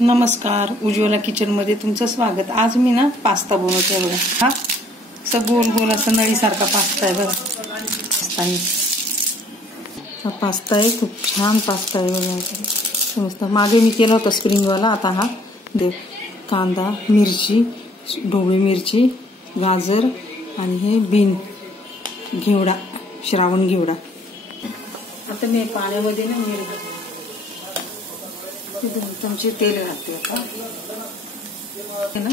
नमस्कार, उज्ज्वला किचन मध्ये तुमचं स्वागत। आज मी ना पास्ता बनवते बघा। हा असा गोल गोल असा नळीसारखा पास्ता आहे बघा। हा पास्ता आहे, खूप छान पास्ता आहे बघा। समजतं मागे मी केला होता स्प्रिंग वाला, आता हा दे कांदा, मिरची, ढोबळी मिरची, गाजर आणि हे बीन घेवडा, श्रावण घेवडा। आता मी पाण्यामध्ये ना मिरची 2 चमचे तेल घालते आता ना।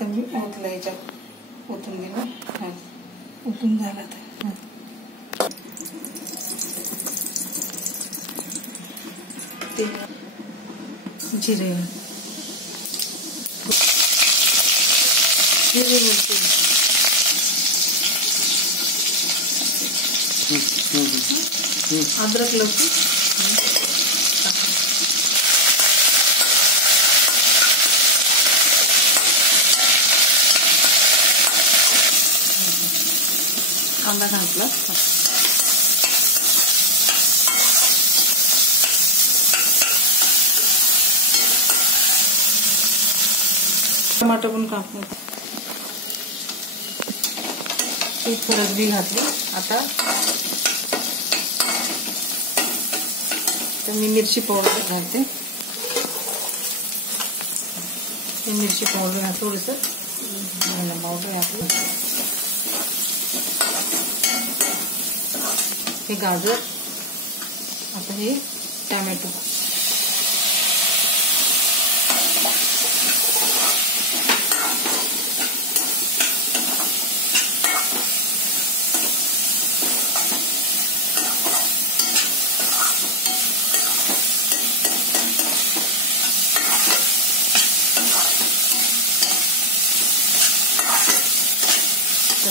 मी ओतलं याच्यात, ओतून दिलं, ओतून झालं तर जिरे अदरक लसूण कांदा घातला, टमाटर पण कापून परत बी घातली। आता मी मिरची पावडर घालते, मिरची पावडर घाल, थोडस पावडर घातलं, हे गाजर, आता हे टोमॅटो,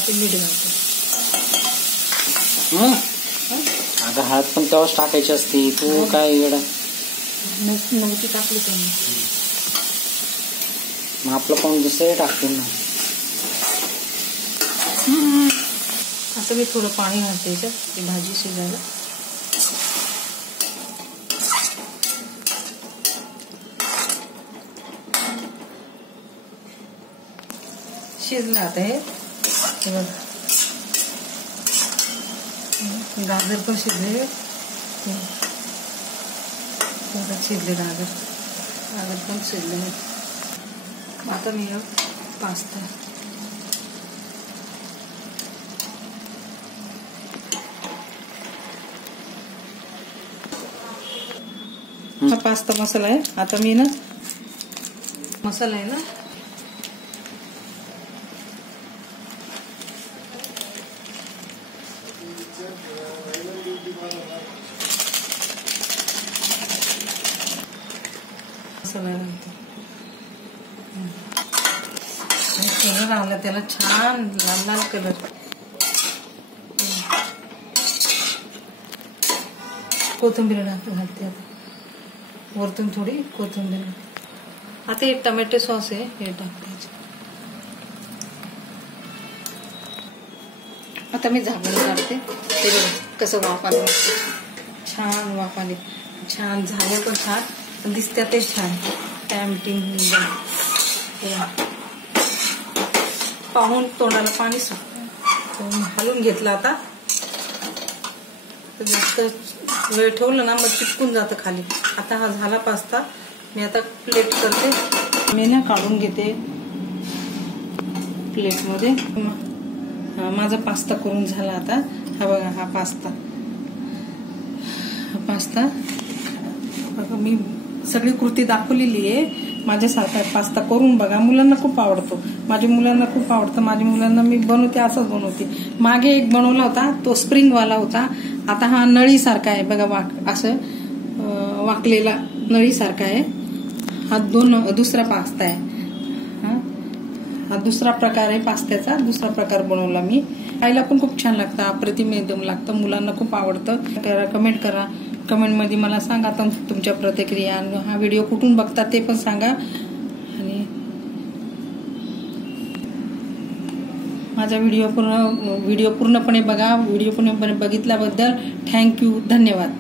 मीठ घालतो। अगं हळद पण तेव्हाच टाकायची असते, तू काय येडा नव्हती टाकली त्यांनी, मग आपलं पण दुसरे टाकते ना। आता मी थोडं पाणी घालते याच्यात, ती भाजी शिजायला। शिजलं आता हे गाजर पण शिजले, शिजले गाजर पण शिजले। आता मी पास्ता, हा पास्ता मसाला आहे। आता मी ना मसाला आहे ना, कलर आला त्याला, छान लाल लाल कलर। कोथिंबीर घालते आता, वरतून थोडी कोथिंबीर। आता हे टोमॅटो सॉस आहे, हे टाकते। आता मी झाकण काढते, ते कसं वाफ आली, छान वाफ आली, छान झाले पण छान दिसते, छान टॅमटिंग पाहून तोंडाला पाणी सुटतं। हलवून घेतलं आता, जास्त वेळ ठेवलं ना मग चिपकून जातं खाली। आता हा झाला पास्ता, मी आता प्लेट करते, मी ना काढून घेते प्लेटमध्ये। माझा पास्ता करून झाला आता, हा बघा हा पास्ता बघा, मी सगळी कृती दाखवलेली आहे। माझ्यासारखा पास्ता करून बघा, मुलांना खूप आवडतो, माझ्या मुलांना खूप आवडतं। माझ्या मुलांना मी बनवते असंच बनवते। मागे एक बनवला होता, तो स्प्रिंग वाला होता, आता हा नळीसारखा आहे बघा, असं वाकलेला नळीसारखा आहे। हा दुसरा पास्ता आहे, हा दुसरा प्रकार आहे पास्त्याचा, दुसरा प्रकार बनवला मी। खायला पण खूप छान लागतं, अप्रतिम एकदम लागतं, मुलांना खूप आवडतं। कमेंट करा, कमेंटमध्ये मला सांगा तुमच्या प्रतिक्रिया. आणि हा व्हिडिओ कुठून बघता ते पण सांगा. आणि माझा व्हिडिओ पूर्णपणे बघा. व्हिडिओ पूर्णपणे बघितल्याबद्दल थँक्यू, धन्यवाद.